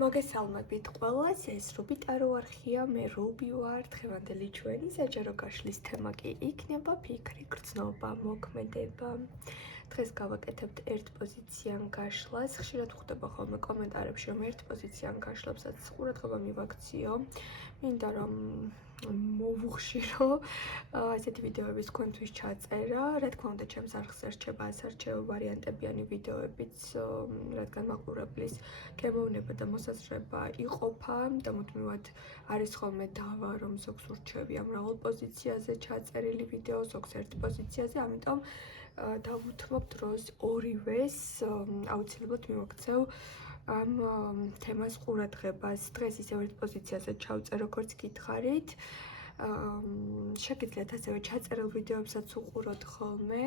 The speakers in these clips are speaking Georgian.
მოგესალმებით ყველას, ეს რუბიტარო არხია, მე რუბი ვარ, დღევანდელი ჩვენი საჯარო გაშლის თემა კი იქნება ფიქრი, გრძნობა, მოქმედება. დღეს გავაკეთებთ ერთ პოზიციან გაშლას, ხშირად ხვდება ხოლმე კომენტარებში, რომ ერთ პოზიციან გაშლებსაც ყურადღება მივაქციო. მინდა რომ მოვუხშირო ასეთი ვიდეოების თქვენთვის ჩაწერა. რა თქმა უნდა, ჩემს არხზე რჩება ასარჩევ ვარიანტებიანი ვიდეოებიც, რადგან მაყურებლის გემოვნება და მოსაზრება იყოფა და მუდმივად არის ხოლმე დავა, რომ ზოგს ურჩევია მრავალ პოზიციაზე ჩაწერილი ვიდეო, ზოგს ერთ პოზიციაზე, ამიტომ დავუთმობ დროს ორივეს აუცილებლად მივაქცევ ამ თემას ყურადღებას. დღეს ისევ ერთ პოზიციაზე ჩავწერ, როგორც გითხარით. შეგიძლიათ ასევე ჩაწერილ ვიდეოებსაც უყუროთ ხოლმე,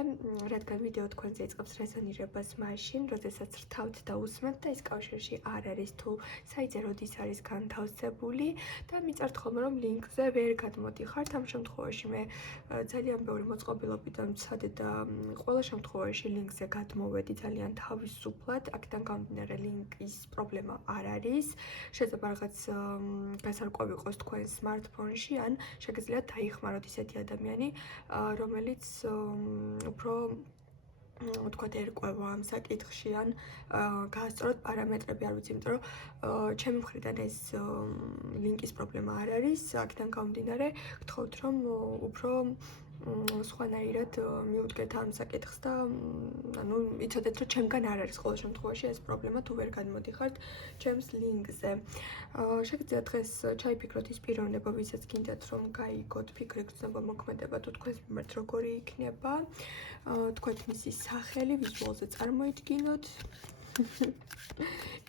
რადგან ვიდეო თქვენზე იწყებს რეზონირებას მაშინ, როდესაც რთავთ და უსმენთ და ის კავშირში არ არის თუ საიტზე როდის არის განთავსებული და მიწერთ ხოლმე, რომ ლინკზე ვერ გადმოდიხართ. ამ შემთხვევაში მე ძალიან ბევრი მოწყობილობიდან ვცადე და ყველა შემთხვევაში ლინკზე გადმოვედი ძალიან თავისუფლად. აქედან გამომდინარე ლინკის პრობლემა არ არის. შეიძლება რაღაც გასარკვევი იყოს თქვენ smartphone-ში ან შეგიძლიათ დაიხმაროთ ისეთი ადამიანი, რომელიც უფრო ვთქვათ ერკვევა ამ საკითხში ან გაასწოროთ პარამეტრები, არ ვიცი, იმიტომ რომ ჩემი მხრიდან ეს ლინკის პრობლემა არ არის. აქედან გამომდინარე, გთხოვთ რომ უფრო სხვანაირად მიუდგეთ ამ საკითხს და ანუ იცოდეთ, რომ ჩემგან არ არის ყოველ შემთხვევაში ეს პრობლემა თუ ვერ გადმოდიხართ ჩემს ლინკზე. შეგიძლიათ დღეს ჩაიფიქროთ ის პიროვნება, ვისაც გინდათ რომ გაიგოთ ფიქრი, გრძნობა, მოქმედება თუ თქვენს მიმართ როგორი იქნება, თქვათ მისი სახელი, ვიზუალზე წარმოიდგინოთ.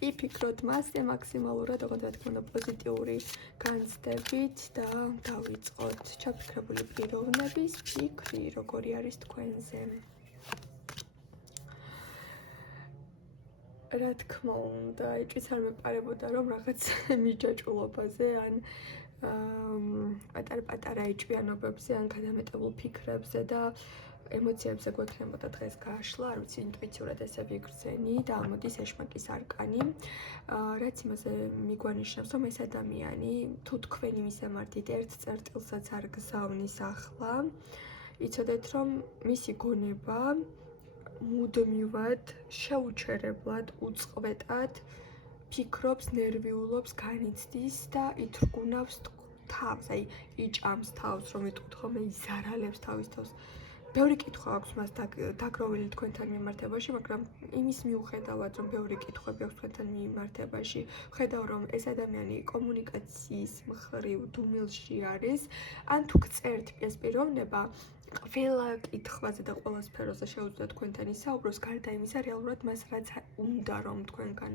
იფიქროთ მასზე მაქსიმალურად, ოღონდ რა თქმა უნდა პოზიტიური განცდებით და დავიწყოთ ჩაფიქრებული პიროვნების ფიქრი, როგორი არის თქვენზე. რა თქმა უნდა, ეჭვიც არ მეპარებოდა რომ რაღაც მიჯაჭულობაზე ან პატარ-პატარა ეჭვიანობებზე ან გადამეტებულ ფიქრებზე და ემოციებზე გვექნებოდა დღეს გაშლა, არ ვიცი, ინტუიციურად ესე ვიგრძენი და ამოდის ეშმაკის არკანი. რაც იმაზე მიგვანიშნებს, რომ ეს ადამიანი თუ თქვენი მისამართით ერთ წერტილსაც არ გზავნის ახლა, იცოდეთ, რომ მისი გონება მუდმივად, შეუჩერებლად, უწყვეტად ფიქრობს, ნერვიულობს, განიცდის და ითრგუნავს თავს, აი იჭამს თავს, რომ იტყვით ხოლმე იზარალებს თავის თავს. ბევრი კითხვა აქვს მას დაგროვილი თქვენთან მიმართებაში, მაგრამ იმის მიუხედავად, რომ ბევრი კითხვები აქვს თქვენთან მიმართებაში, ვხედავ, რომ ეს ადამიანი კომუნიკაციის მხრივ დუმილში არის, ან თუ გწერთ ეს პიროვნება, ყველა კითხვაზე და ყველა სფეროზე შეუძლია თქვენთან ისაუბროს, გარდა იმისა, რეალურად მას რაც უნდა რომ თქვენგან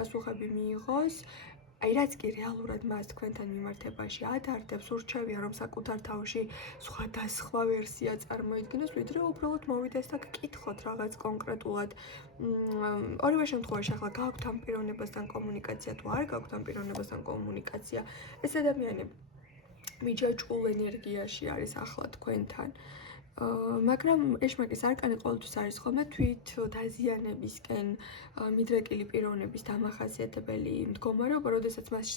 პასუხები მიიღოს, აი რაც კი რეალურად მას თქვენთან მიმართებაში ადარდებს, ურჩევია რომ საკუთარ თავში სხვადასხვა ვერსია წარმოიდგინოს, ვიდრე უბრალოდ მოვიდეს და გკითხოთ რაღაც კონკრეტულად. ორივე შემთხვევაში ახლა გაქვთ ამ პიროვნებასთან კომუნიკაცია თუ არ გაქვთ ამ პიროვნებასთან კომუნიკაცია, ეს ადამიანი მიჯაჭვულ ენერგიაში არის ახლა თქვენთან. მაგრამ ეშმაკის არკანი ყოველთვის არის ხოლმე თვით დაზიანებისკენ მიდრეკილი პიროვნების დამახასიათებელი მდგომარეობა, როდესაც მას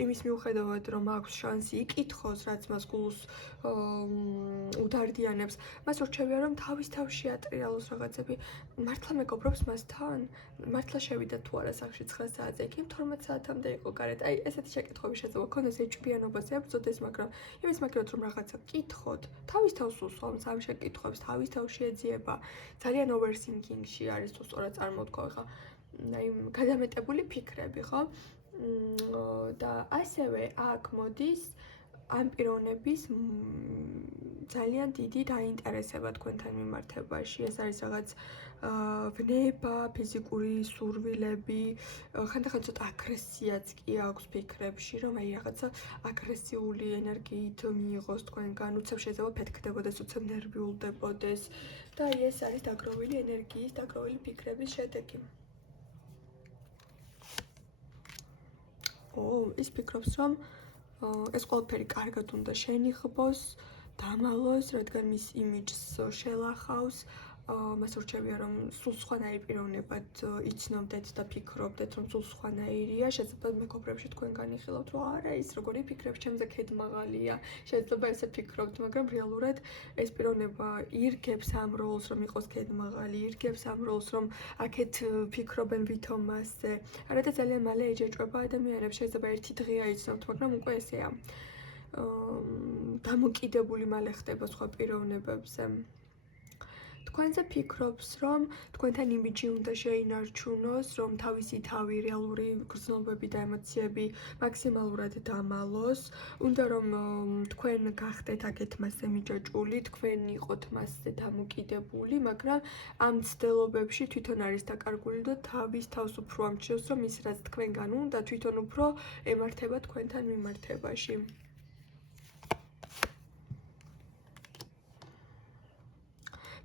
იმის მიუხედავად, რომ აქვს შანსი იკითხოს, რაც მას გულს უდარდიანებს, მას ურჩევია, რომ თავის თავში ატრიალოს რაღაცები. მართლა მეგობრობს მასთან? მართლა შევიდა თუ არა სახლში 9 საათზე, იქ 12 საათამდე იყო გარეთ. აი, ესეთი შეკითხვები შეიძლება გქონდეს ეჭვიანობაზე ებრძოდეს, მაგრამ იმის მაგალითად რომ რაღაცა კითხოთ, თავის თავს უსვამს ამ შეკითხვებს, თავის თავში ეძიება, ძალიან overthinking-ში არის თუ სწორად წარმოვთქვა ხა. აი, გადამეტებული ფიქრები, ხო? და ასევე აქ მოდის ამ პიროვნების ძალიან დიდი დაინტერესება თქვენთან მიმართებაში. ეს არის რაღაც ვნება, ფიზიკური სურვილები, ხანდახან ცოტა აგრესიაც კი აქვს ფიქრებში, რომ აი რაღაცა აგრესიული ენერგიით მიიღოს თქვენგან, უცებ შეიძლება ფეთქდებოდეს, უცებ ნერვიულდებოდეს და აი ეს არის დაგროვილი ენერგიის, დაგროვილი ფიქრების შედეგი. ის ფიქრობს, რომ ეს ყველაფერი კარგად უნდა შენიღბოს, დამალოს, რადგან მის იმიჯს შელახავს, მას ურჩევია რომ სულ სხვანაირ პიროვნებად იცნობდეთ და ფიქრობდეთ რომ სულ სხვანაირია შეიძლება მეგობრებში თქვენ განიხილავთ რომ არა ის როგორი ფიქრებს ჩემზე ქედმაღალია შეიძლება ესე ფიქრობთ მაგრამ რეალურად ეს პიროვნება ირგებს ამ როლს რომ იყოს ქედმაღალი ირგებს ამ როლს რომ აქეთ ფიქრობენ ვითომ მასზე არა და ძალიან მალე ეჯეჭვება ადამიანებს შეიძლება ერთი დღეა იცნობთ მაგრამ უკვე ესეა დამოკიდებული მალე ხდება სხვა პიროვნებებზე თქვენზე ფიქრობს, რომ თქვენთან იმიჯი უნდა შეინარჩუნოს, რომ თავისი თავი, რეალური გრძნობები და ემოციები მაქსიმალურად დამალოს, უნდა რომ თქვენ გახდეთ აქეთ მასზე მიჯაჭვული, თქვენ იყოთ მასზე დამოკიდებული, მაგრამ ამ ცდილობებში თვითონ არის დაკარგული და თავის თავს უფრო ამჩნევს, რომ ის რაც თქვენგან უნდა, თვითონ უფრო ემართება თქვენთან მიმართებაში.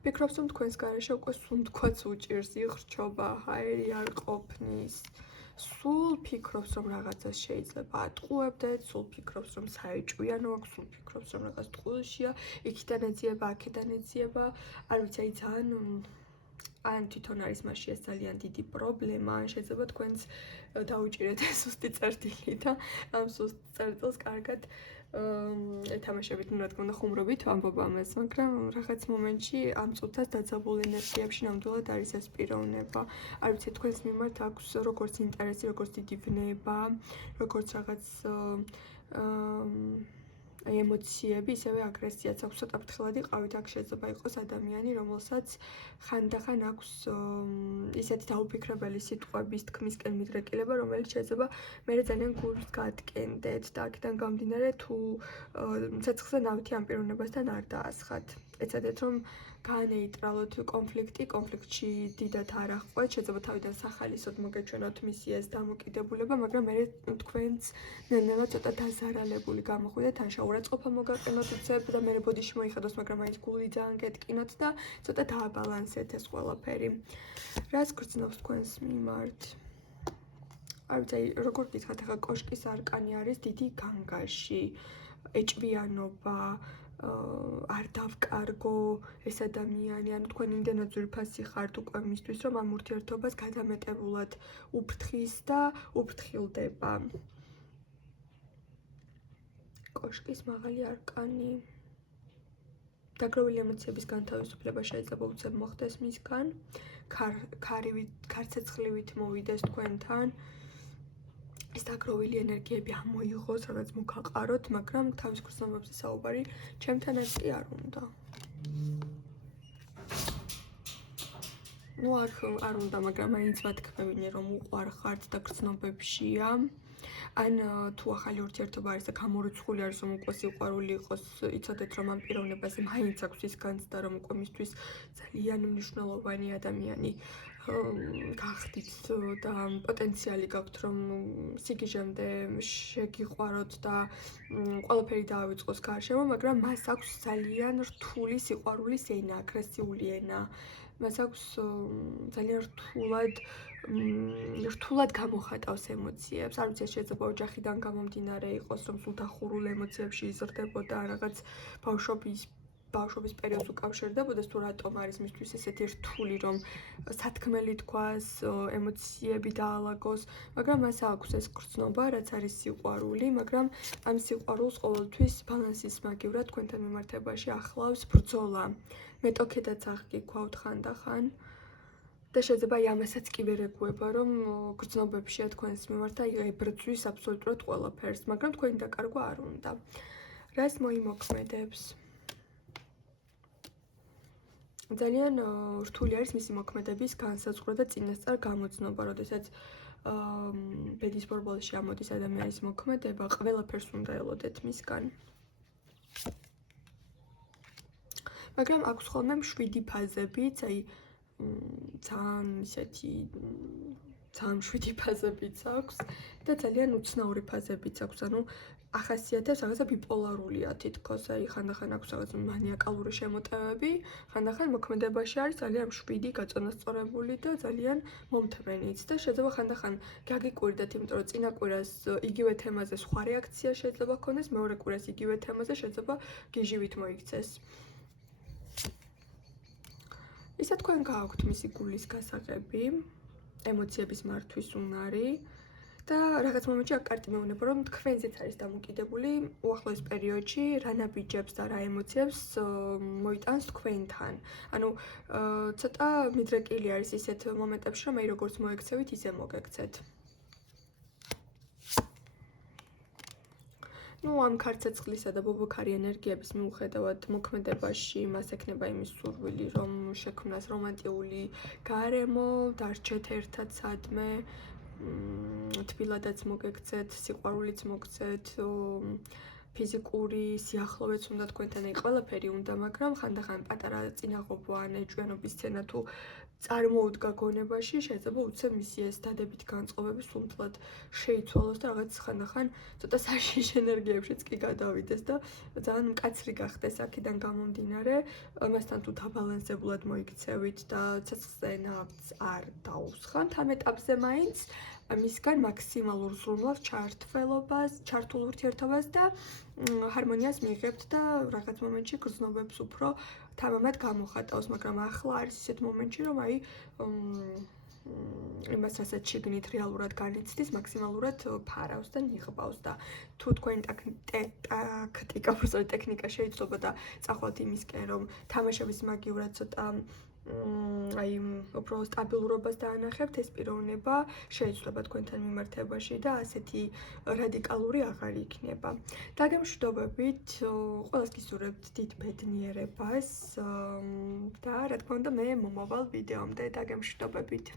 ფიქრობს რომ თქვენს გარეშე უკვე სუნთქვაც უჭირს იხრჩობა, ჰაერი არ ყოფნის. სულ ფიქრობს რომ რაღაცას შეიძლება ატყუებდეთ, სულ ფიქრობს რომ საეჭვიანო აქვს, სულ ფიქრობს რომ რაღაც ტყუილშია, იქიდან ეძიება, აქედან ეძიება, არ ვიცი, ძალიან ან თვითონ არის მასში ეს ძალიან დიდი პრობლემა, ან შეიძლება თქვენს დაუჭირეთ სუსტი წერტილი და ამ სუსტ წერტილს კარგად ეთამაშებით, რა თქმა უნდა, ხუმრობით ვამბობ ამას, მაგრამ რაღაც მომენტში ამ წუთას დაძაბულ ენერგიებში ნამდვილად არის ეს პიროვნება. არ ვიცი, თქვენს მიმართ აქვს როგორც ინტერესი, როგორც დიდი ვნება, როგორც რაღაც ემოციები, ისევე აგრესიაც აქვს. ცოტა ფრთხილად იყავით, აქ შეიძლება იყოს ადამიანი, რომელსაც ხანდახან აქვს ისეთი დაუფიქრებელი სიტყვების თქმისკენ მიდრეკილება, რომელიც შეიძლება მერე ძალიან გულს გადგენდეთ და აქედან გამომდინარე თუ ცეცხლზე ნავთი ამ პიროვნებასთან არ დაასხათ. ეცადეთ რომ გაანეიტრალოთ კონფლიქტში დიდად არ აღყვეთ, შეიძლება თავიდან სახალისოდ მოგეჩვენოთ მისი ეს დამოკიდებულება, მაგრამ მერე თქვენც ნელ-ნელა ცოტა დაზარალებული გამოხვიდეთ, ან შაურაწყობა მოგაყენოთ უცებ და მერე ბოდიში მოიხედოს, მაგრამ მაინც გული ძალიან გეტკინოთ და ცოტა დააბალანსეთ ეს ყველაფერი. რას გრძნობს თქვენს მიმართ? არ ვიცი, როგორ გითხრათ, ახლა კოშკის არკანი არის დიდი განგაში, ეჭვიანობა, არ დავკარგო ეს ადამიანი, ანუ თქვენ იმდენად ძვირფასი ხართ უკვე მისთვის, რომ ამ ურთიერთობას გადამეტებულად უფრთხის და უფრთხილდება. კოშკის მაღალი არკანი. დაგროვილი ემოციების განთავისუფლება შეიძლება უცებ მოხდეს მისგან, ქარცეცხლივით მოვიდეს თქვენთან. ეს დაგროვილი ენერგიები ამოიღოს, რაღაც მოგაყაროთ, მაგრამ თავის გრძნობებზე საუბარი ჩემთან ერთი არ უნდა. არ უნდა, მაგრამ მაინც ვათქმევინე, რომ უყვარხართ და გრძნობებშია. ან თუ ახალი ურთიერთობა არის და გამორიცხული არის, რომ უკვე სიყვარული იყოს, იცოდეთ, რომ ამ პიროვნებაზე მაინც აქვს ის განცდა, რომ უკვე მისთვის ძალიან მნიშვნელოვანი ადამიანი გახდით და პოტენციალი გაქვთ, რომ სიგიჟემდე შეგიყვაროთ და ყველაფერი დაავიწყოს გარშემო, მაგრამ მას აქვს ძალიან რთული სიყვარულის ენა, აგრესიული ენა. მას აქვს ძალიან რთულად გამოხატავს ემოციებს. არ ვიცი, შეიძლება ოჯახიდან გამომდინარე იყოს, რომ სულ დახურულ ემოციებში იზრდებოდა, რაღაც ბავშვობის პერიოდს უკავშირდებოდეს, თუ რატომ არის მისთვის ესეთი რთული, რომ სათქმელი თქვას, ემოციები დაალაგოს, მაგრამ მას აქვს ეს გრძნობა, რაც არის სიყვარული, მაგრამ ამ სიყვარულს ყოველთვის ბალანსის მაგივრად თქვენთან მიმართებაში ახლავს ბრძოლა. მეტოქედაც აღგიქვავთ ხანდახან. და შეიძლება ამასაც კი ვერ ეგუება, რომ გრძნობებშია თქვენს მიმართ და ებრძვის აბსოლუტურად ყველაფერს, მაგრამ თქვენი დაკარგვა არ უნდა. რას მოიმოქმედებს? ძალიან რთული არის მისი მოქმედების განსაზღვრა და წინასწარ გამოცნობა, როდესაც ბედის ბორბალში ამოდის ადამიანის მოქმედება, ყველაფერს უნდა ელოდეთ მისგან. მაგრამ აქვს ხოლმე მშვიდი ფაზებიც, აი ძალიან ისეთი ძალიან მშვიდი ფაზებიც აქვს და ძალიან უცნაური ფაზებიც აქვს, ანუ ახასიათებს რაღაცა ბიპოლარულია თითქოს, აი ხანდახან აქვს რაღაც მანიაკალური შემოტევები, ხანდახან მოქმედებაში არის ძალიან მშვიდი, გაწონასწორებული და ძალიან მომთმენიც და შეიძლება ხანდახან გაგიკვირდეთ, იმიტომ რომ წინა კვირას იგივე თემაზე სხვა რეაქცია შეიძლება გქონდეს, მეორე კვირას იგივე თემაზე შეიძლება გიჟივით მოიქცეს. ისა თქვენ გააქვთ მისი გულის გასაღები, ემოციების მართვის უნარი და რაღაც მომენტში აქ კარტი მეუბნება, რომ თქვენზეც არის დამოკიდებული უახლოეს პერიოდში რა ნაბიჯებს და რა ემოციებს მოიტანს თქვენთან. ანუ ცოტა მიდრეკილი არის ისეთ მომენტებში, რომ აი როგორც მოექცევით, ისე მოგექცეთ. ну ამ ქარცეცხლისა და ბობოქარი ენერგიების მიუხედავად მოქმედებაში მას ექნება იმის სურვილი, რომ შექმნას რომანტიული გარემო, დარჩეთ ერთად სადმე, თბილადაც მოგექცეთ, სიყვარულიც მოგცეთ, ფიზიკური სიახლოვეც უნდა თქვენთან, აი ყველაფერი უნდა, მაგრამ ხანდახან პატარა წინაღობა ან ეჭვიანობის სცენა თუ წარმოუდგა გონებაში, შეიძლება უცებ მისი ეს დადებით განწყობები სულთლად შეიცვალოს და რაღაც ხანდახან ცოტა საშიშ ენერგიებშიც კი გადავიდეს და ძალიან მკაცრი გახდეს აქედან გამომდინარე, მასთან თუ დაბალანსებულად მოიქცევით და ცეცხლზე ნავთს არ დაუსხამთ ამ ეტაპზე მაინც მისგან მაქსიმალურ ზრუნვას, ჩართველობას, ჩართულ ურთიერთობას და ჰარმონიას მიიღებთ და რაღაც მომენტში გრძნობებს უფრო თამამად გამოხატავს, მაგრამ ახლა არის ისეთ მომენტში, რომ აი იმას რასაც შეგნით რეალურად განიცდის, მაქსიმალურად ფარავს და ნიღბავს და თუ თქვენი ტაქტიკა, ტექნიკა შეიძლება და წახვალთ იმისკენ, რომ თამაშების მაგივრად ცოტა აი უფრო სტაბილურობას დაანახებთ, ეს პიროვნება შეიძლება თქვენთან მიმართებაში და ასეთი რადიკალური აღარ იქნება. დაგემშვიდობებით, ყველას გისურვებთ დიდ ბედნიერებას და რა თქმა უნდა მე მომავალ ვიდეომდე დაგემშვიდობებით.